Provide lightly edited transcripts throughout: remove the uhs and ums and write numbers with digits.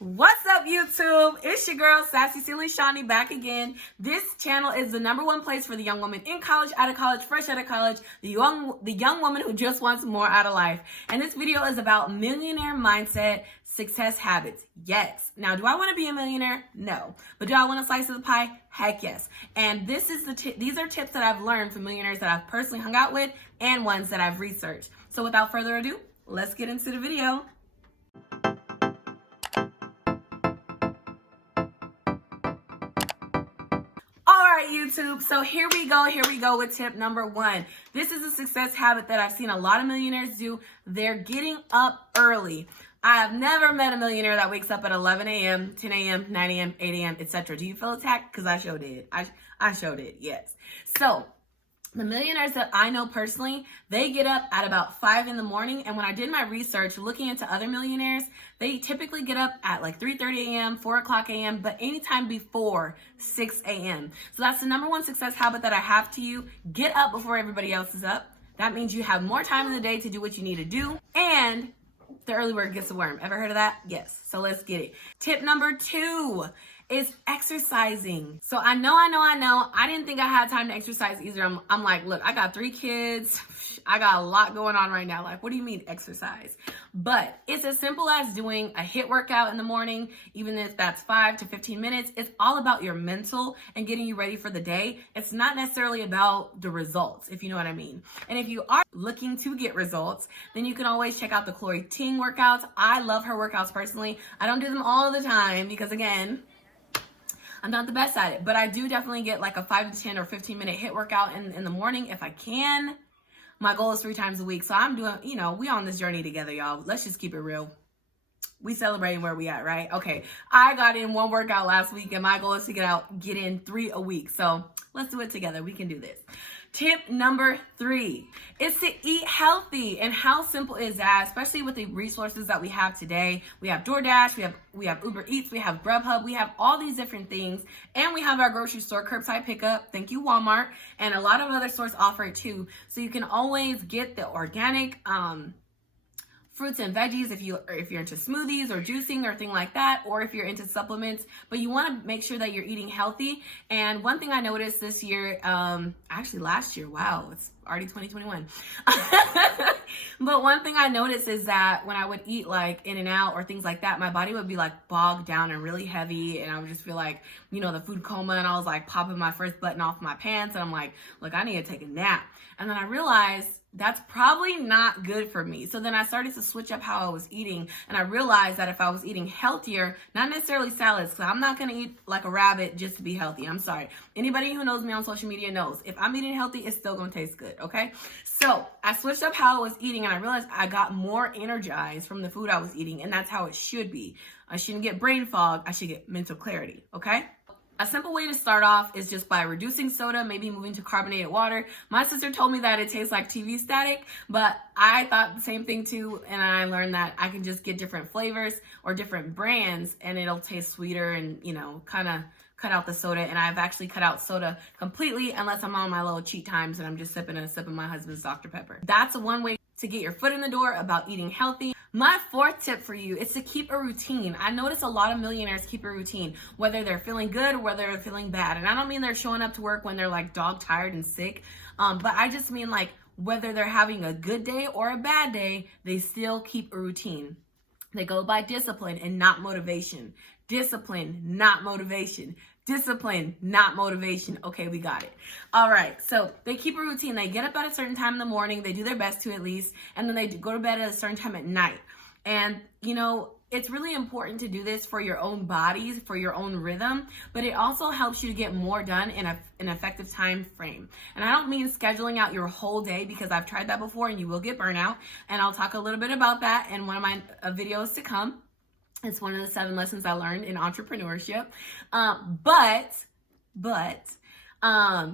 What's up, YouTube? It's your girl, Sassy Silly Shani, back again. This channel is the #1 place for the young woman in college, out of college, fresh out of college, the young woman who just wants more out of life. And this video is about millionaire mindset success habits. Yes. Now, do I want to be a millionaire? No. But do I want a slice of the pie? Heck yes. And these are tips that I've learned from millionaires that I've personally hung out with and ones that I've researched. So without further ado, let's get into the video. YouTube. So here we go with tip number 1. This is a success habit that I've seen a lot of millionaires do. They're getting up early. I have never met a millionaire that wakes up at 11 a.m., 10 a.m., 9 a.m., 8 a.m., etc. Do you feel attacked? Because I sure did. I sure did, yes. So the millionaires that I know personally, they get up at about 5 in the morning. And when I did my research looking into other millionaires, they typically get up at like 3:30 a.m., 4 o'clock a.m., but anytime before 6 a.m. So that's the #1 success habit that I have to you. Get up before everybody else is up. That means you have more time in the day to do what you need to do. And the early bird gets the worm. Ever heard of that? Yes. So let's get it. Tip number 2 is exercising. So I know. I didn't think I had time to exercise either. I'm like, look, I got 3 kids. I got a lot going on right now. Like, what do you mean exercise? But it's as simple as doing a HIIT workout in the morning, even if that's 5 to 15 minutes. It's all about your mental and getting you ready for the day. It's not necessarily about the results, if you know what I mean. And if you are looking to get results, then you can always check out the Chloe Ting workouts. I love her workouts personally. I don't do them all the time because, again, I'm not the best at it, but I do definitely get like a 5 to 10 or 15 minute HIIT workout in the morning if I can. My goal is 3 times a week. So I'm doing, we on this journey together, y'all. Let's just keep it real. We celebrating where we at, right? Okay. I got in 1 workout last week and my goal is to get in 3 a week. So let's do it together. We can do this. Tip number 3 is to eat healthy. And how simple is that, especially with the resources that we have today? We have DoorDash, we have Uber Eats, we have Grubhub, we have all these different things, and we have our grocery store curbside pickup. Thank you, Walmart, and a lot of other stores offer it too. So you can always get the organic fruits and veggies if you're into smoothies or juicing or thing like that, or if you're into supplements, but you want to make sure that you're eating healthy. And one thing I noticed this year, actually last year, wow, it's already 2021. But one thing I noticed is that when I would eat like In-N-Out or things like that, my body would be like bogged down and really heavy, and I would just feel like, the food coma, and I was like popping my first button off my pants, and I'm like, look, I need to take a nap. And then I realized that's probably not good for me. So then I started to switch up how I was eating, and I realized that if I was eating healthier, not necessarily salads, because I'm not going to eat like a rabbit just to be healthy. I'm sorry. Anybody who knows me on social media knows if I'm eating healthy, it's still going to taste good, okay? So I switched up how I was eating, and I realized I got more energized from the food I was eating, and that's how it should be. I shouldn't get brain fog. I should get mental clarity, okay? A simple way to start off is just by reducing soda, maybe moving to carbonated water. My sister told me that it tastes like TV static, but I thought the same thing too, and I learned that I can just get different flavors or different brands, and it'll taste sweeter and, kind of cut out the soda. And I've actually cut out soda completely unless I'm on my little cheat times and I'm just sipping my husband's Dr. Pepper. That's one way to get your foot in the door about eating healthy. My 4th tip for you is to keep a routine. I notice a lot of millionaires keep a routine, whether they're feeling good or whether they're feeling bad. And I don't mean they're showing up to work when they're like dog tired and sick, but I just mean like whether they're having a good day or a bad day, they still keep a routine. They go by discipline and not motivation. Discipline, not motivation. Discipline, not motivation. Okay, we got it. All right, so they keep a routine. They get up at a certain time in the morning. They do their best to, at least, and then they go to bed at a certain time at night. And, it's really important to do this for your own bodies, for your own rhythm, but it also helps you to get more done in an effective time frame. And I don't mean scheduling out your whole day, because I've tried that before and you will get burnout. And I'll talk a little bit about that in one of my videos to come. It's one of the 7 lessons I learned in entrepreneurship.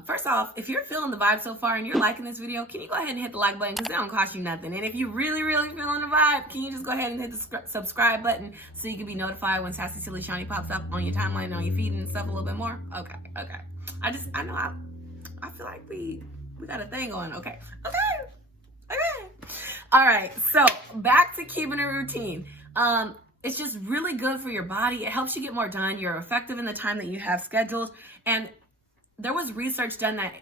First off, if you're feeling the vibe so far and you're liking this video, can you go ahead and hit the like button, because it don't cost you nothing. And if you really feeling the vibe, can you just go ahead and hit the subscribe button so you can be notified when Sassy Silly Shani pops up on your timeline, on your feed and stuff a little bit more? Okay. I feel like we got a thing going. Okay. All right. So back to keeping a routine. it's just really good for your body. It helps you get more done. You're effective in the time that you have scheduled. And there was research done that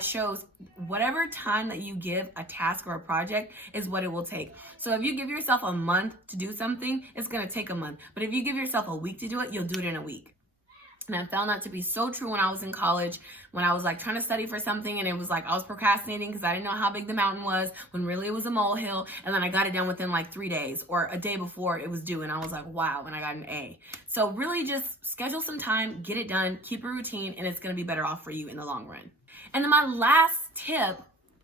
shows whatever time that you give a task or a project is what it will take. So if you give yourself a month to do something, it's going to take a month. But if you give yourself a week to do it, you'll do it in a week. And I found that to be so true when I was in college, when I was like trying to study for something and it was like I was procrastinating because I didn't know how big the mountain was when really it was a molehill. And then I got it done within like 3 days or a day before it was due. And I was like, wow, and I got an A. So really just schedule some time, get it done, keep a routine, and it's going to be better off for you in the long run. And then my last tip,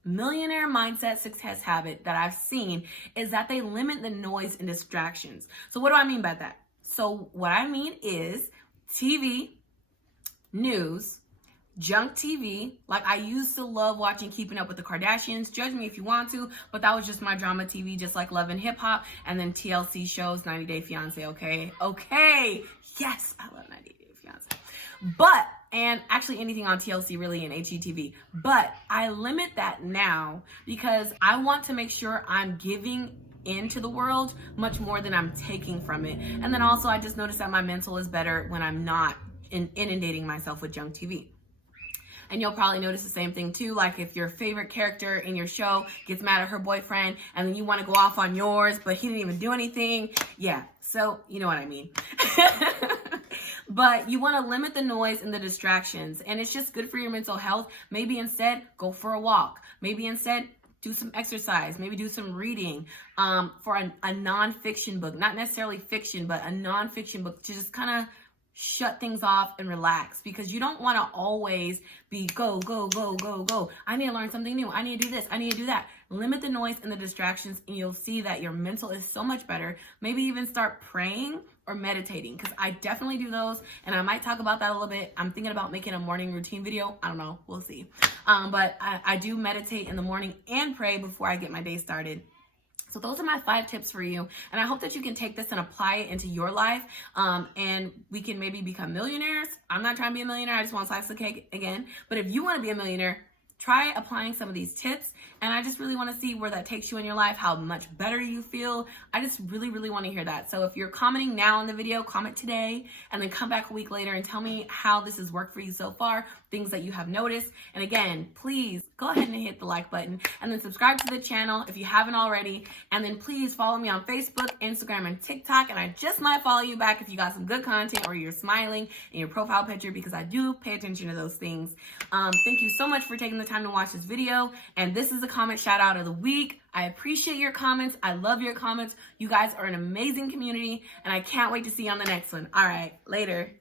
Millionaire Mindset Success Habit that I've seen is that they limit the noise and distractions. So what do I mean by that? So what I mean is TV, news, junk TV. Like I used to love watching Keeping Up with the Kardashians. Judge me if you want to, but that was just my drama TV, just like Love and Hip Hop, and then TLC shows, 90 Day Fiance. Okay. Yes, I love 90 Day Fiance. And actually anything on TLC really and HGTV. But I limit that now because I want to make sure I'm giving into the world much more than I'm taking from it. And then also I just noticed that my mental is better when I'm not inundating myself with junk TV. And you'll probably notice the same thing too, like if your favorite character in your show gets mad at her boyfriend and then you want to go off on yours, but he didn't even do anything. Yeah, so you know what I mean. But you want to limit the noise and the distractions, and it's just good for your mental health. Maybe instead go for a walk. Maybe instead do some exercise, maybe do some reading for a nonfiction book, not necessarily fiction, but a nonfiction book to just kind of shut things off and relax, because you don't want to always be go. I need to learn something new. I need to do this. I need to do that. Limit the noise and the distractions, and you'll see that your mental is so much better. Maybe even start praying or meditating, because I definitely do those, and I might talk about that a little bit. I'm thinking about making a morning routine video. I don't know. We'll see. But I do meditate in the morning and pray before I get my day started. So those are my 5 tips for you. And I hope that you can take this and apply it into your life. And we can maybe become millionaires. I'm not trying to be a millionaire. I just want slice of cake again. But if you want to be a millionaire, try applying some of these tips. And I just really want to see where that takes you in your life, how much better you feel. I just really want to hear that. So if you're commenting now on the video, comment today, and then come back a week later and tell me how this has worked for you so far, things that you have noticed. And again, please go ahead and hit the like button, and then subscribe to the channel if you haven't already. And then please follow me on Facebook, Instagram, and TikTok. And I just might follow you back if you got some good content or you're smiling in your profile picture, because I do pay attention to those things. Thank you so much for taking the time to watch this video. And this is the comment shout out of the week. I appreciate your comments. I love your comments. You guys are an amazing community, and I can't wait to see you on the next one. All right, later.